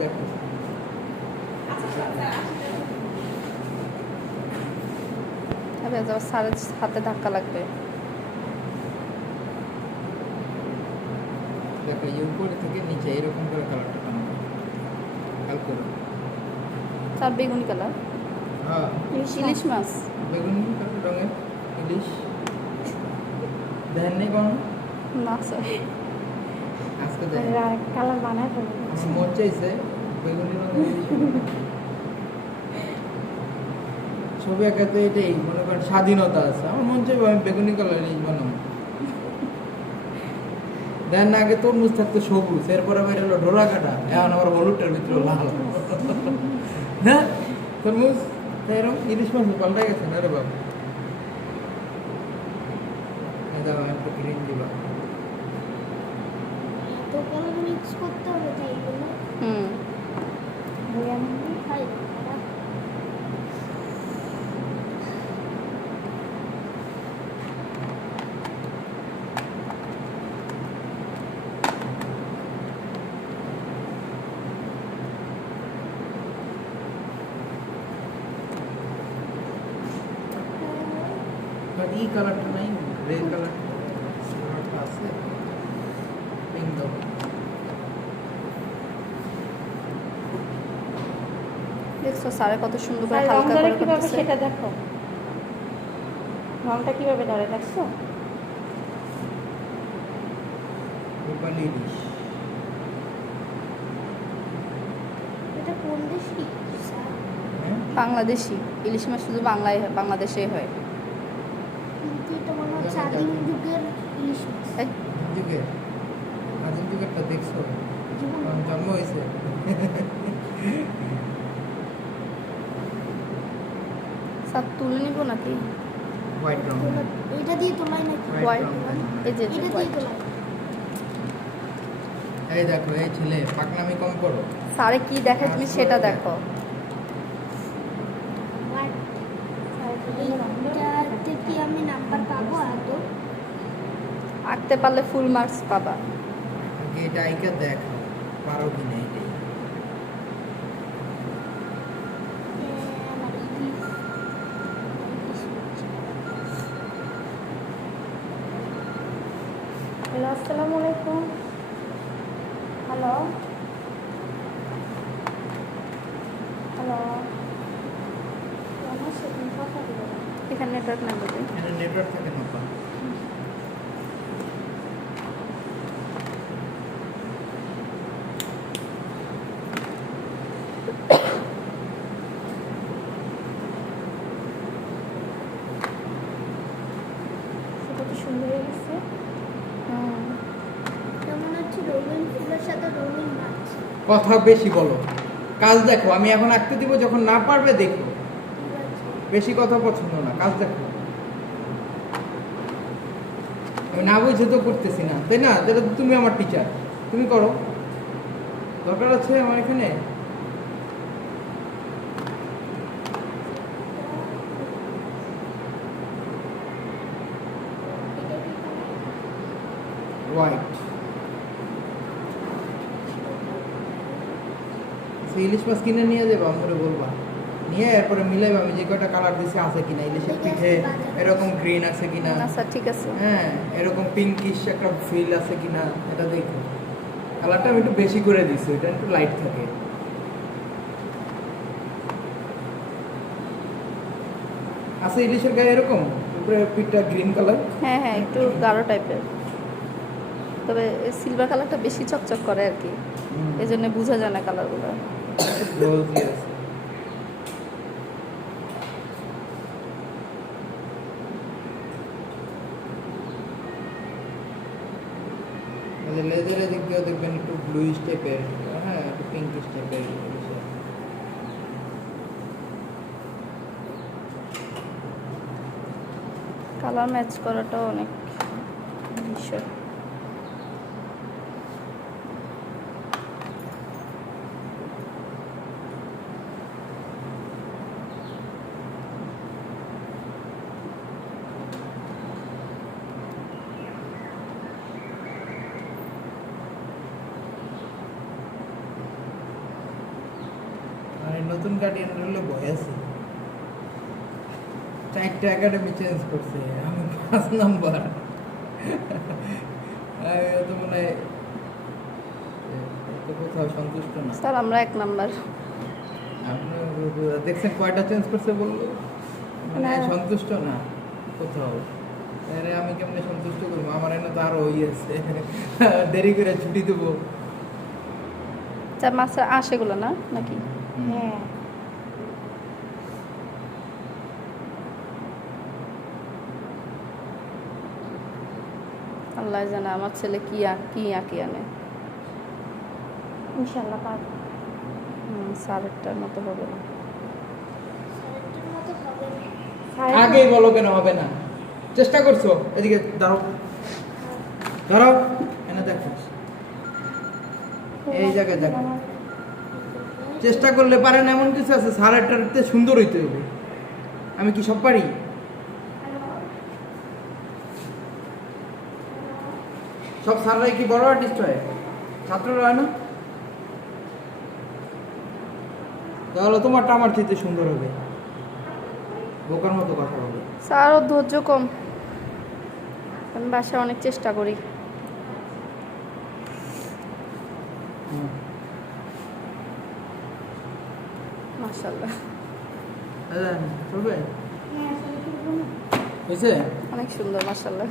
দেখো তবে যাও স্যারের হাতে ধাক্কা লাগবে। দেখো এই উপরে থেকে নিচে এরকম করে কালারটা টানবে খেয়াল করো। স্যার বেগুনি কালার হ্যাঁ ইলিশ মাছ বেগুনি কালার রঙের ইলিশ দেখেন নেই কোনো না স্যার আজকে দেখেন কালার বানায় ফেলবো। আমার মন চাইছে বেগুনি রঙের ইলিশ ছবি আঁকাতে এটাই মনে করেন স্বাধীনতা আছে। আমার মন চাইবে আমি বেগুনি কালার ইলিশ বানাবো। দেন আগে তরমুজ থাকতো সবুজ, এরপরে বের হলো ডোরা কাটা, এখন আবার হলুদটার ভিতরে লাল। হ্যাঁ তরমুজ এরকম ইলিশ মাছ পাল্টে গেছে না রে বাবা। দাও একটু গ্রিন দিবা। তো কালার মিক্স করতে হবে তাই বলে বই আমি খাই বাট এই কালারটা নাই, গ্রে কালারটা আছে, পিঙ্ক দাও। দেখছো স্যারে কত সুন্দর করে রং হালকা ধরে করে কিভাবে করতেছে। সেটা দেখো, রংটা কিভাবে ধরে দেখছো। রূপালি ইলিশ এটা কোন দেশি স্যার? হ্যাঁ বাংলাদেশি ইলিশ মাছ শুধু বাংলাদেশেই হয়। কিন্তু এটা মনে হচ্ছে আদিম যুগের ইলিশ মাছ। এই, যুগের আদিম যুগেরটা দেখছো জীবন যখন জন্ম হয়েছে। স্যার তুলে নিব নাকি? হোয়াইট রঙ, এটা দিয়ে তোলাই নাকি? হোয়াইট এই যে এটা দিয়ে হোয়াইট। তোলাই। এই দেখো এই ছেলে পাকনামি কম করো। স্যারে কি দেখে তুমি সেটা দেখো। আর এইটাতে কি আমি নাম্বার পাবো আদৌ? আঁকতে পারলে ফুল মার্কস পাবা। আগে এটা আইকা দেখো পারো কিনা এটাই। আমার ইলিশ মাছ। হ্যালো আসসালামু আলাইকুম। হ্যালো হ্যালো আমার সাথে কথা বলো। এখানে নেটওয়ার্ক না বলতে এখানে নেটওয়ার্ক থাকে না পা। সেটা তো সুন্দর হয়ে গেছে। কেমন হচ্ছে রঙিন ফুলের সাথে রঙিন মাছ। কথা বেশি বলো, কাজ দেখো। আমি এখন আঁকতে দিব, যখন না পারবে দেখো। ঠিক আছে। বেশি কথা পছন্দ না, কাজ দেখো। আমি না বুঝে তো করতেছি না, তাই না? যেটা তো তুমি আমার টিচার, তুমি করো। দরকার আছে আমার এখানে। এটা কি হোয়াইট ইলিশ মাছ কিনে নিয়ে যাবো, আমাকে বলবা, নিয়ে এরপরে মিলাইবা আমি যে কয়টা কালার দিছি আছে কিনা। ইলিশের পিঠে এরকম গ্রিন আছে কিনা, না স্যার ঠিক আছে। হ্যাঁ এরকম পিঙ্কিশ একটা ফিল আছে কিনা, এটা দেখো। কালারটা আমি একটু বেশি করে দিছি, এটা একটু লাইট থাকে। আছে ইলিশের গায়ে এরকম উপরে পিঠটা গ্রিন কালার। হ্যাঁ হ্যাঁ একটু গাঢ় টাইপের, তবে সিলভার কালারটা বেশি চকচক করে আর কি, এই জন্য বোঝা যায় না কালারগুলো। রোজি আছে। লেজারের দিক দিয়েও দেখবেন একটু ব্লুইশ টাইপের, হ্যাঁ একটু পিঙ্কিশ টাইপের। কালার ম্যাচ করাটাও অনেক বিষয়। নতুন গার্ডিয়ানের হলে ভয় আছে। 4টা একাডেমি চেঞ্জ করছে, আমি 5 নাম্বার। আমি তো মনে হয় তো কোথাও সন্তুষ্ট না। স্যার আমরা 1 নাম্বার। আপনি দেখছেন কয়টা চেঞ্জ করছে বললো, মানে না। সন্তুষ্ট না কোথাও। আরে আমি কেমনে সন্তুষ্ট করবো, আমার এনে তো আরো আছে। দেরি করে ছুটি দেবো। স্যার মাস্টার আসে এগুলো না নাকি? হ্যাঁ আল্লাহ জানে আমার ছেলে কি কি আঁকি আনে। ইনশাল্লাহ পারবো। স্যারেরটার মতো হবে না। স্যারেরটার মতো হবে না। আগেই বলো কেন হবে না? চেষ্টা করছো, এদিকে দাঁড়াও দাঁড়াও, এনে দেখো এই জায়গায় দেখো। চেষ্টা করলে পারেন এমন কিছু আছে, সারেরটাতে সুন্দর হইতে হবে। আমি কি সব পারি? সব স্যাররাই কি বড় আর্টিস্ট হয়? ছাত্ররা হয় না? তাহলে তোমারটা আমার চেয়ে সুন্দর হবে, বোকার মতো কথা হবে। স্যারও ধৈর্য কম, আমি বাসায় অনেক চেষ্টা করি। মাশাআল্লাহ চলবে? হ্যাঁ, আসলে কি বলবো? হয়েছে? অনেক সুন্দর মাশাআল্লাহ।